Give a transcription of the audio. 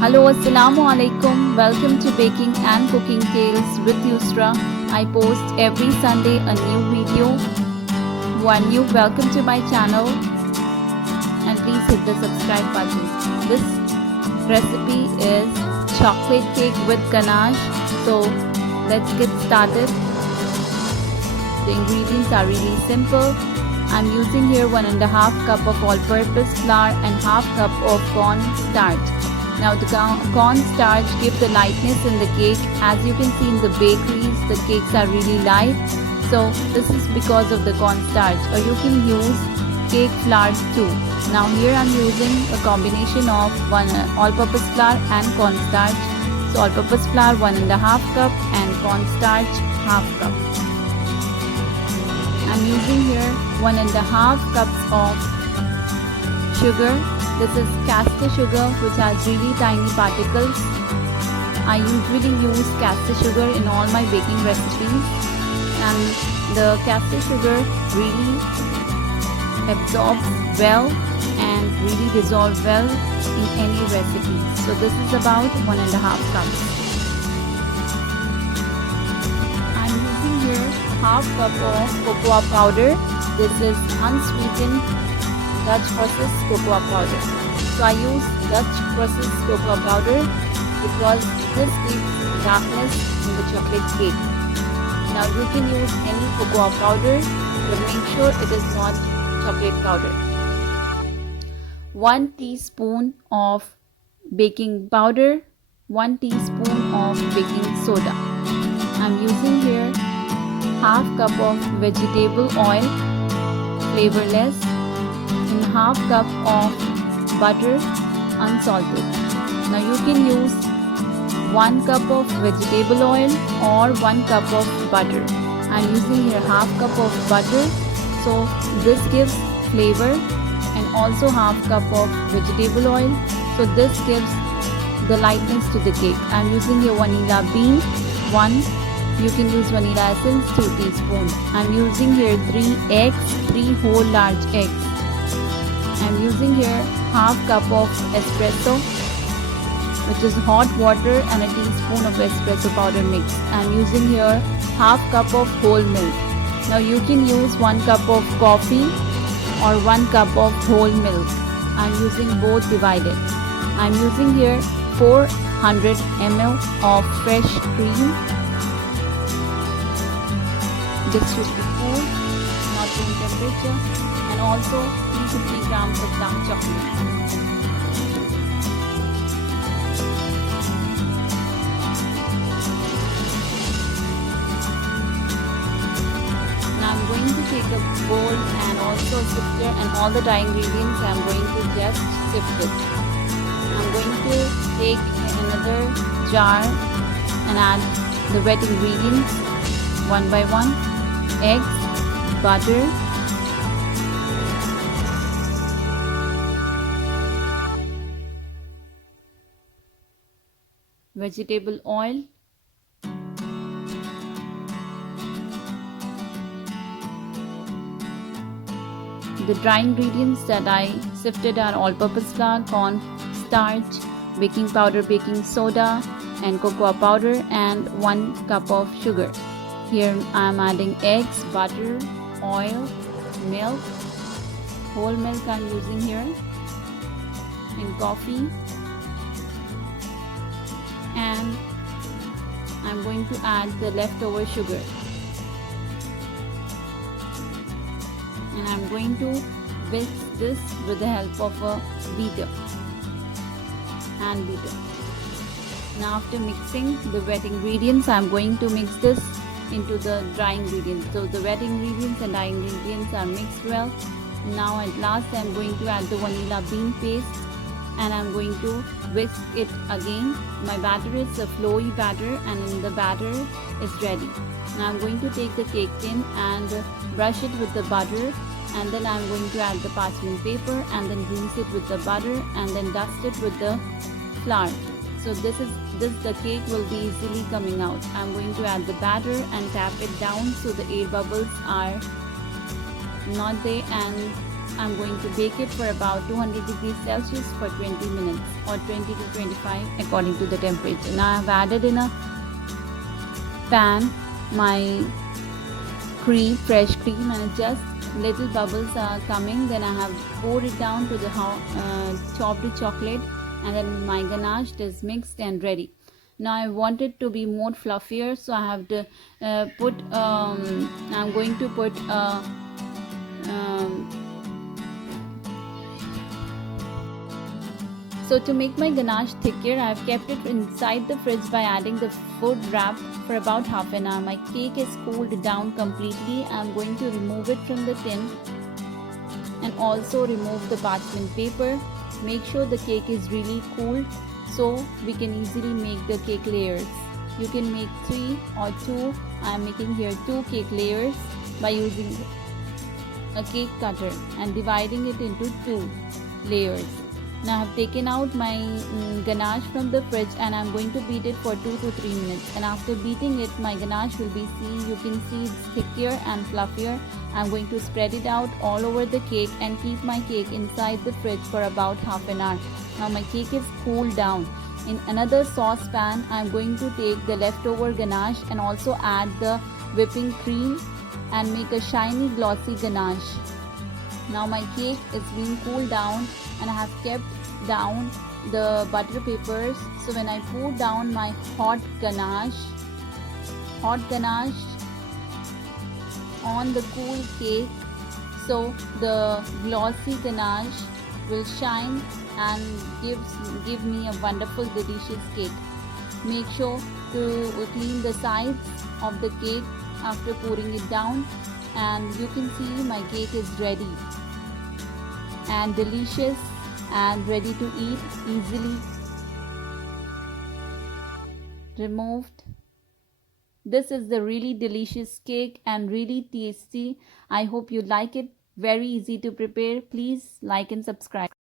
Hello, Assalamu alaikum. Welcome to Baking and Cooking Tales with Yusra. I post every Sunday a new video. Who are new, welcome to my channel and please hit the subscribe button. This recipe is chocolate cake with ganache. So let's get started. The ingredients are really simple. I'm using here 1.5 cup of all-purpose flour and half cup of corn starch. Now the corn starch gives the lightness in the cake. As you can see in the bakeries, the cakes are really light. So this is because of the corn starch, or you can use cake flour too. Now here I'm using a combination of all-purpose flour and corn starch. So all-purpose flour 1.5 cup and corn starch half cup. I'm using here 1.5 cups of sugar. This is caster sugar which has really tiny particles. I usually use caster sugar in all my baking recipes, and the caster sugar really absorbs well and really dissolves well in any recipe. So this is about 1.5 cups. I'm using here half cup of cocoa powder. This is unsweetened Dutch processed cocoa powder. So I use Dutch processed cocoa powder because this gives darkness in the chocolate cake. Now you can use any cocoa powder, but make sure it is not chocolate powder. 1 teaspoon of baking powder, 1 teaspoon of baking soda. I'm using here half cup of vegetable oil, flavorless, and half cup of butter, unsalted. Now you can use 1 cup of vegetable oil or 1 cup of butter. I'm using here half cup of butter, so this gives flavor, and also half cup of vegetable oil, so this gives the lightness to the cake. I'm using here vanilla bean 1. You can use vanilla essence 2 teaspoons. I'm using here 3 eggs, 3 whole large eggs. I'm using here half cup of espresso, which is hot water, and a teaspoon of espresso powder mix. I'm using here half cup of whole milk. Now you can use 1 cup of coffee or 1 cup of whole milk. I'm using both divided. I'm using here 400 ml of fresh cream. This should be cool, not room temperature, and also 250 grams of dark chocolate. Now I'm going to take a bowl and also a sifter, and all the dry ingredients I'm going to just sift it. I'm going to take another jar and add the wet ingredients one by one. Eggs, butter, vegetable oil, the dry ingredients that I sifted are all-purpose flour, corn starch, baking powder, baking soda, and cocoa powder, and 1 cup of sugar. Here I am adding eggs, butter, oil, milk, whole milk I am using here, and coffee, and I am going to add the leftover sugar, and I am going to whisk this with the help of a beater, hand beater. Now after mixing the wet ingredients, I am going to mix this into the dry ingredients. So the wet ingredients and dry ingredients are mixed well. Now at last I am going to add the vanilla bean paste, and I am going to whisk it again. My batter is a flowy batter, and the batter is ready. Now I am going to take the cake tin and brush it with the butter, and then I am going to add the parchment paper and then grease it with the butter and then dust it with the flour. So the cake will be easily coming out. I'm going to add the batter and tap it down so the air bubbles are not there, and I'm going to bake it for about 200 degrees Celsius for 20 minutes or 20 to 25 according to the temperature. Now I've added in a pan my cream, fresh cream, and just little bubbles are coming. Then I have poured it down to the chopped chocolate, and then my ganache is mixed and ready. Now I want it to be more fluffier, so I have to I'm going to put um, so to make my ganache thicker, I have kept it inside the fridge by adding the food wrap for about half an hour. My cake is cooled down completely. I am going to remove it from the tin and also remove the parchment paper. Make sure the cake is really cool so we can easily make the cake layers. You can make 3 or 2. I am making here 2 cake layers by using a cake cutter and dividing it into 2 layers. Now I have taken out my ganache from the fridge and I am going to beat it for 2 to 3 minutes, and after beating it my ganache will be you can see it's thicker and fluffier. I am going to spread it out all over the cake and keep my cake inside the fridge for about half an hour. Now my cake is cooled down. In another saucepan I am going to take the leftover ganache and also add the whipping cream and make a shiny glossy ganache. Now my cake is being cooled down and I have kept down the butter papers. So when I pour down my hot ganache on the cool cake, so the glossy ganache will shine and give me a wonderful delicious cake. Make sure to clean the sides of the cake after pouring it down, and you can see my cake is ready and delicious and ready to eat, easily removed. This is the really delicious cake and really tasty. I hope you like it. Very easy to prepare. Please like and subscribe.